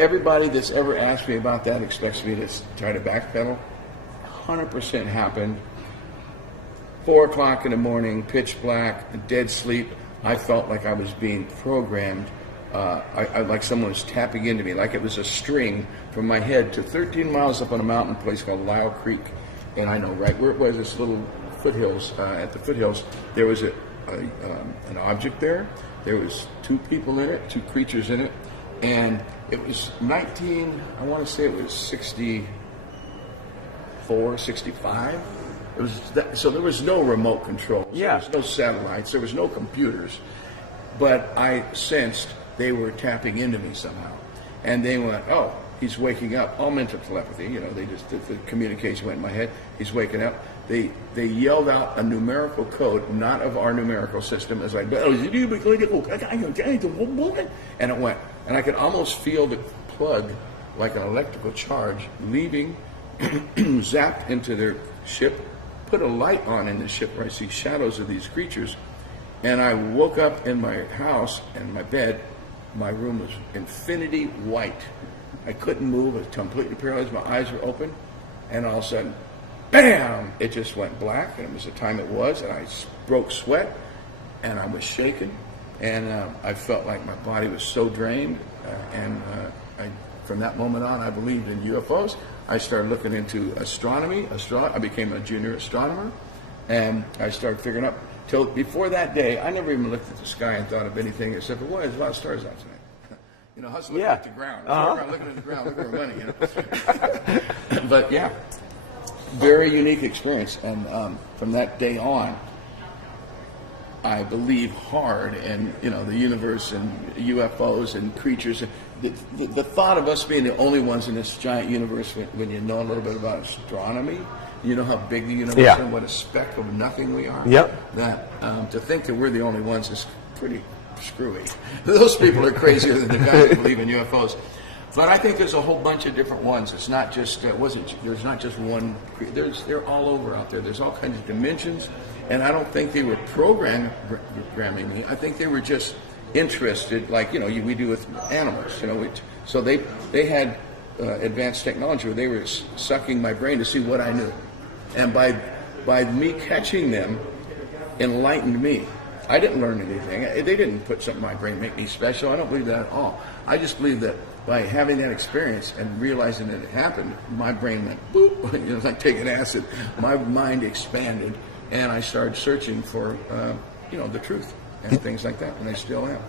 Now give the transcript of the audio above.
Everybody that's ever asked me about that expects me to try to backpedal. 100% happened. 4 o'clock in the morning, pitch black, dead sleep. I felt like I was being programmed. Like someone was tapping into me, like it was a string from my head to 13 miles up on a mountain place called Lyle Creek. And I know right where it was, this little foothills. At the foothills, there was an object there. There was 2 people in it, 2 creatures in it. And it was I want to say it was 64, 65. It was so there was no remote control. Yeah. There was no satellites. There was no computers. But I sensed they were tapping into me somehow. And they went, oh, he's waking up. All mental telepathy, the communication went in my head. He's waking up. They yelled out a numerical code, not of our numerical system, as I and it went. And I could almost feel the plug, like an electrical charge, leaving, zapped into their ship, put a light on in the ship where I see shadows of these creatures. And I woke up in my house, in my bed. My room was infinity white. I couldn't move. I was completely paralyzed. My eyes were open. And all of a sudden, bam! It just went black. And it was the time it was. And I broke sweat. And I was shaking. And I felt like my body was so drained. From that moment on, I believed in UFOs. I started looking into astronomy. I became a junior astronomer. And I started figuring out. Till before that day, I never even looked at the sky and thought of anything except, well, there's a lot of stars out tonight. How's looking at the ground? Looking at the ground, looking at money. But yeah, very unique experience. And from that day on, I believe hard in the universe and UFOs and creatures. The thought of us being the only ones in this giant universe, when you know a little bit about astronomy, you know how big the universe is and what a speck of nothing we are. Yep. That to think that we're the only ones is pretty screwy. Those people are crazier than the guys who believe in UFOs. But I think there's a whole bunch of different ones. It's not just there's not just one. They're all over out there. There's all kinds of dimensions, and I don't think they were programming me. I think they were just interested, like we do with animals. So they had advanced technology where they were sucking my brain to see what I knew, and by me catching them, enlightened me. I didn't learn anything. They didn't put something in my brain to make me special. I don't believe that at all. I just believe that by having that experience and realizing that it happened, my brain went boop. It's like taking acid. My mind expanded, and I started searching for the truth and things like that, and I still am.